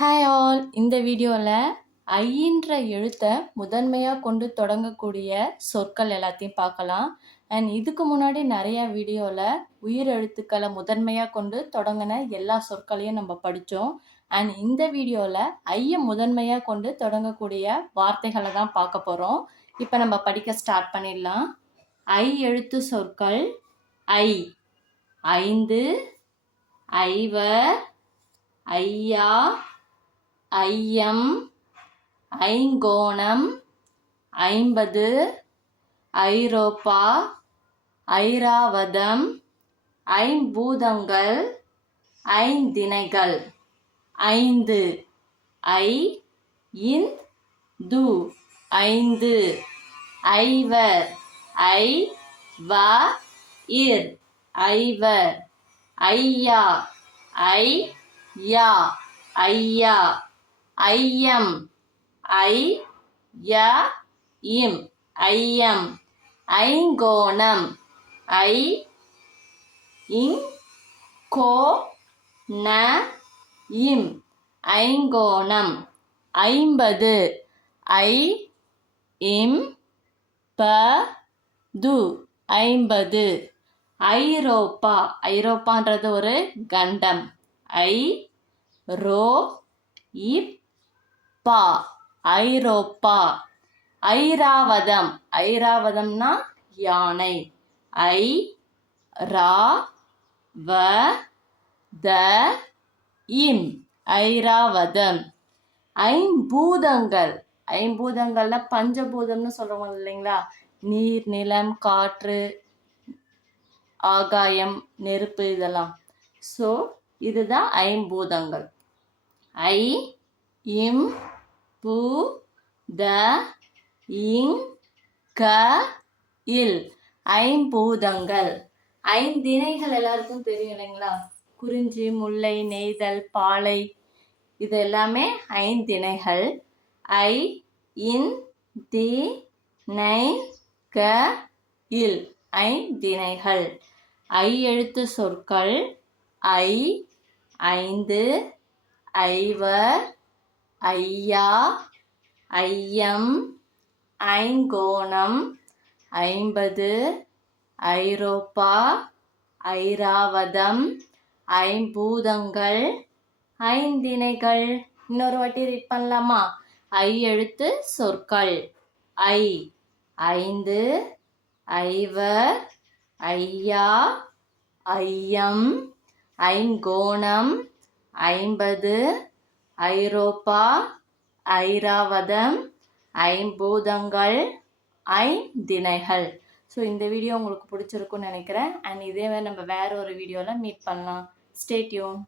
Hi all, இந்த வீடியோவில் ஐன்ற எழுத்தை முதன்மையாக கொண்டு தொடங்கக்கூடிய சொற்கள் எல்லாத்தையும் பார்க்கலாம். அண்ட் இதுக்கு முன்னாடி நிறையா வீடியோவில் உயிர் எழுத்துக்களை முதன்மையாக கொண்டு தொடங்கின எல்லா சொற்களையும் நம்ம படித்தோம். அண்ட் இந்த வீடியோவில் ஐயை முதன்மையாக கொண்டு தொடங்கக்கூடிய வார்த்தைகளை தான் பார்க்க போகிறோம். இப்போ நம்ம படிக்க ஸ்டார்ட் பண்ணிடலாம். ஐ எழுத்து சொற்கள்: ஐ, ஐந்து, ஐவர், ஐயா, ஐயம், ஐங்கோணம், 50, ஐரோப்பா, ஐராவதம், ஐம்பூதங்கள், ஐந்திணைகள். 5 ஐ, இந்து, 5, ஐவர், ஐ, வ, இர், ஐவர், ஐயா, ஐ, யா, ஐயா, ஐயம், ஐ, ய, இம், ஐயம், ஐங்கோணம், ஐ, இங், கோ, ந, இம், ஐங்கோணம். 50 ஐ, இம், ப, து, 50. ஐரோப்பா, ஐரோப்பான்றது ஒரு கண்டம். ஐ, ரோ, இப், பா, ஐரோப்பா. ஐராவதம், ஐராவதம்னா யானை. ஐ, ரா, வ, த, இம், ஐராவதம். ஐம்பூதங்கள், ஐம்பூதங்கள்ல பஞ்சபூதம்னு சொல்றோம் இல்லைங்களா? நீர், நிலம், காற்று, ஆகாயம், நெருப்பு, இதெல்லாம். ஸோ இதுதான் ஐம்பூதங்கள். ஐ, இம், பு, த, இங், க, இல், ஐம்பூதங்கள். ஐந்திணைகள் எல்லாருக்கும் தெரியும் இல்லைங்களா? குறிஞ்சி, முல்லை, நெய்தல், பாலை, இது எல்லாமே ஐந்திணைகள். ஐ, இன், தி, நை, க, இல், ஐந்திணைகள். ஐ எழுத்து சொற்கள்: ஐ, ஐந்து, ஐவர், ஐயா, ஐயம், ஐங்கோணம், 50, ஐரோப்பா, ஐராவதம், ஐம்பூதங்கள், ஐந்திணைகள். இன்னொரு வாட்டி ரீட் பண்ணலாமா? ஐ எழுத்து சொற்கள்: ஐ, ஐந்து, ஐவர், ஐயா, ஐயம், ஐங்கோணம், 50, ஐரோப்பா, ஐராவதம், ஐம்பூதங்கள், ஐந்திணைகள். ஸோ இந்த வீடியோ உங்களுக்கு பிடிச்சிருக்குன்னு நினைக்கிறேன். அண்ட் இதே நம்ம வேற ஒரு வீடியோவில் மீட் பண்ணலாம். Stay tune.